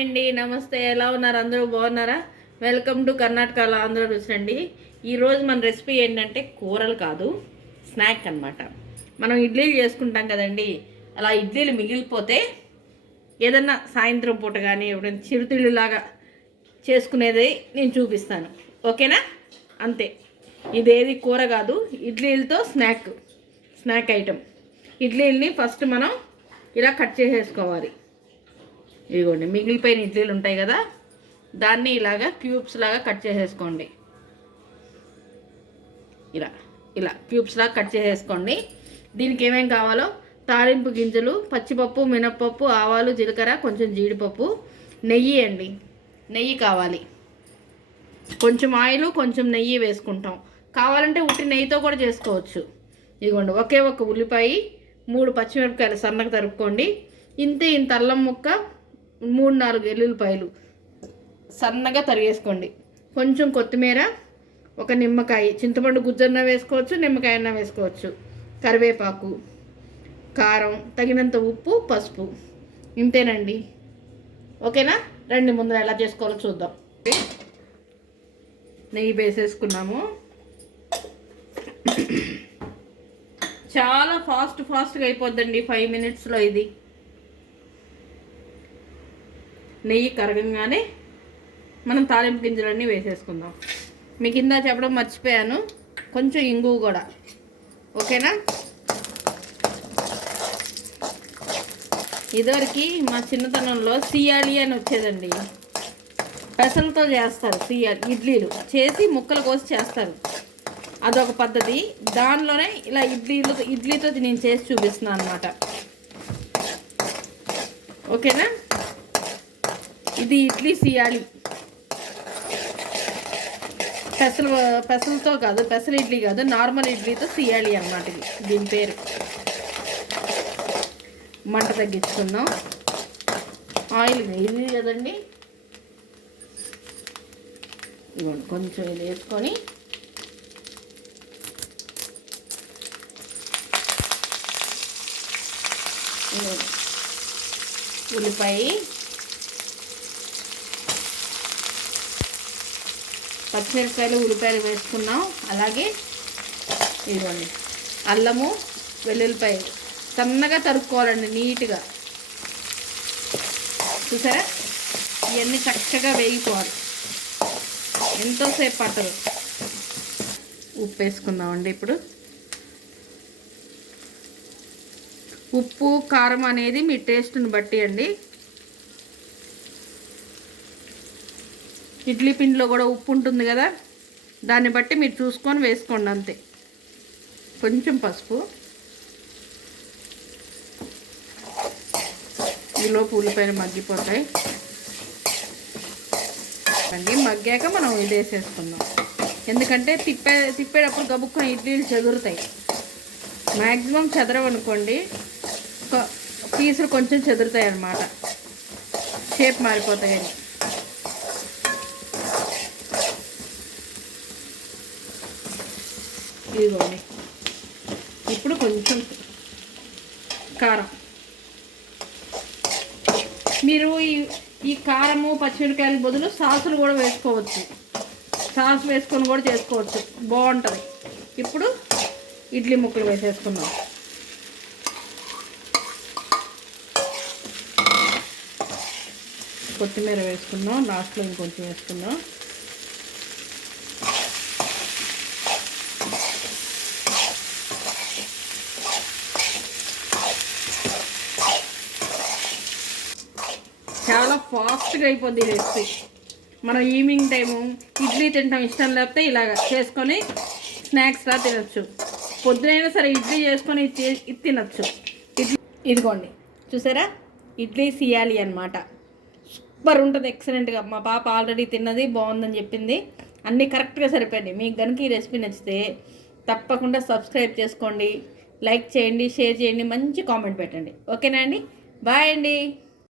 అండి నమస్తే. ఎలా ఉన్నారు? అందరూ బాగున్నారా? వెల్కమ్ టు కర్ణాటక ఆంధ్ర చూసండి ఈరోజు మన రెసిపీ ఏంటంటే కూరలు కాదు స్నాక్ అన్నమాట. మనం ఇడ్లీలు చేసుకుంటాం కదండి. అలా ఇడ్లీలు మిగిలిపోతే ఏదన్నా సాయంత్రం పూట కానీ ఎప్పుడైనా చిరుతిళ్ళులాగా చేసుకునేది నేను చూపిస్తాను. ఓకేనా? అంతే. ఇదేది కూర కాదు ఇడ్లీలతో స్నాక్ స్నాక్ ఐటెం ఇడ్లీల్ని ఫస్ట్ మనం ఇలా కట్ చేసేసుకోవాలి. ఇదిగోండి మిగిలిపోయిన ఇడ్లీలు ఉంటాయి కదా దాన్ని ఇలాగా క్యూబ్స్ లాగా కట్ చేసేసుకోండి. ఇలా ఇలా క్యూబ్స్ లాగా కట్ చేసేసుకోండి. దీనికి ఏమేం కావాలో? తాలింపు గింజలు పచ్చిపప్పు మినప్పప్పు ఆవాలు జీలకర్ర కొంచెం జీడిపప్పు నెయ్యి అండి. నెయ్యి కావాలి. కొంచెం ఆయిల్ కొంచెం నెయ్యి వేసుకుంటాం. కావాలంటే ఉట్టి నెయ్యితో కూడా చేసుకోవచ్చు. ఇదిగోండి ఒకే ఒక ఉల్లిపాయ మూడు పచ్చిమిరపకాయలు సన్నగా తరుపుకోండి ఇంతే ఇంత అల్లం ముక్క మూడు నాలుగు ఎల్లుల్లిపాయలు సన్నగా తరిగేసుకోండి. కొంచెం కొత్తిమీర ఒక నిమ్మకాయ చింతపండు గుజ్జన్న వేసుకోవచ్చు నిమ్మకాయ అన్న వేసుకోవచ్చు. కరివేపాకు కారం తగినంత ఉప్పు పసుపు. ఇంతేనండి. ఓకేనా? రండి ముందు ఎలా చేసుకోవాలో చూద్దాం. నెయ్యి వేసేసుకున్నాము. చాలా ఫాస్ట్ ఫాస్ట్గా అయిపోద్దండి ఫైవ్ మినిట్స్లో ఇది. నెయ్యి కరగంగానే మనం తాలింపు గింజలన్నీ వేసేసుకుందాం. మీ కింద చెప్పడం మర్చిపోయాను. కొంచెం ఇంగు కూడా. ఓకేనా? ఇదివరకు మా చిన్నతనంలో సియాలి అని వచ్చేదండి. పెసలతో చేస్తారు సియాలి ఇడ్లీలు. చేసి ముక్కలు కోసి చేస్తారు. అదొక పద్ధతి. దానిలోనే ఇలా ఇడ్లీలు ఇడ్లీతో నేను చేసి చూపిస్తున్నాను అనమాట ఓకేనా? ఇది ఇడ్లీ సియాలి. పెసలు పెసలతో కాదు పెసలు ఇడ్లీ కాదు నార్మల్ ఇడ్లీతో సియాలి అనమాట ఇది. దీని పేరు. మంట తగ్గించుకుందాం. ఆయిల్ ఇది కదండి. కొంచెం ఇది వేసుకొని. ఉల్లిపాయ. పచ్చిమిరపకాయలు ఉల్లిపాయలు వేసుకున్నాం. అలాగే ఇదిగోండి అల్లము వెల్లుల్లిపాయలు సన్నగా తరుక్కోవాలండి నీట్గా. చూసారా? ఇవన్నీ చక్కగా వేగిపోవాలి. ఎంతోసేపు పట్టదు. ఉప్పు వేసుకుందామండి ఇప్పుడు. ఉప్పు కారం అనేది మీ టేస్ట్ని బట్టి అండి. ఇడ్లీ పిండిలో కూడా ఉప్పు ఉంటుంది కదా దాన్ని బట్టి మీరు చూసుకొని వేసుకోండి అంతే. కొంచెం పసుపు. ఈలోపు ఉల్లిపాయలు మగ్గిపోతాయి. అండి మగ్గాక మనం ఇది వేసేసుకుందాం. ఎందుకంటే తిప్పే తిప్పేటప్పుడు గబుక్కుని ఇడ్లీలు చెదురుతాయి. మ్యాక్సిమం చెదరవనుకోండి ఒక పీసులు కొంచెం చెదురుతాయి అన్నమాట షేప్ మారిపోతాయని. ఇదిగోండి. ఇప్పుడు కొంచెం కారం. మీరు ఈ ఈ కారము పచ్చిమిరకాయల బదులు సాసులు కూడా వేసుకోవచ్చు. సాస్ వేసుకొని కూడా చేసుకోవచ్చు. బాగుంటుంది. ఇప్పుడు ఇడ్లీ ముక్కలు వేసేసుకుందాం. కొత్తిమీర వేసుకుందాం. లాస్ట్లో ఇంకొంచెం వేసుకుందాం. చాలా ఫాస్ట్గా అయిపోద్ది ఈ రెసిపీ. మనం ఈవినింగ్ టైము ఇడ్లీ తింటాం ఇష్టం లేకపోతే ఇలాగ చేసుకొని స్నాక్స్లా తినొచ్చు. పొద్దునైనా సరే ఇడ్లీ చేసుకొని ఇది చే- ఇది ఇడ్లీ ఇదిగోండి. చూసారా? ఇడ్లీ సియాలి అనమాట సూపర్ ఉంటుంది ఎక్సలెంట్గా మా పాప ఆల్రెడీ తిన్నది బాగుందని చెప్పింది. అన్నీ కరెక్ట్గా సరిపోయింది. మీకు కనుక ఈ రెసిపీ నచ్చితే తప్పకుండా సబ్స్క్రైబ్ చేసుకోండి లైక్ చేయండి షేర్ చేయండి మంచి కామెంట్ పెట్టండి. ఓకేనా అండి? బాయ్ అండి.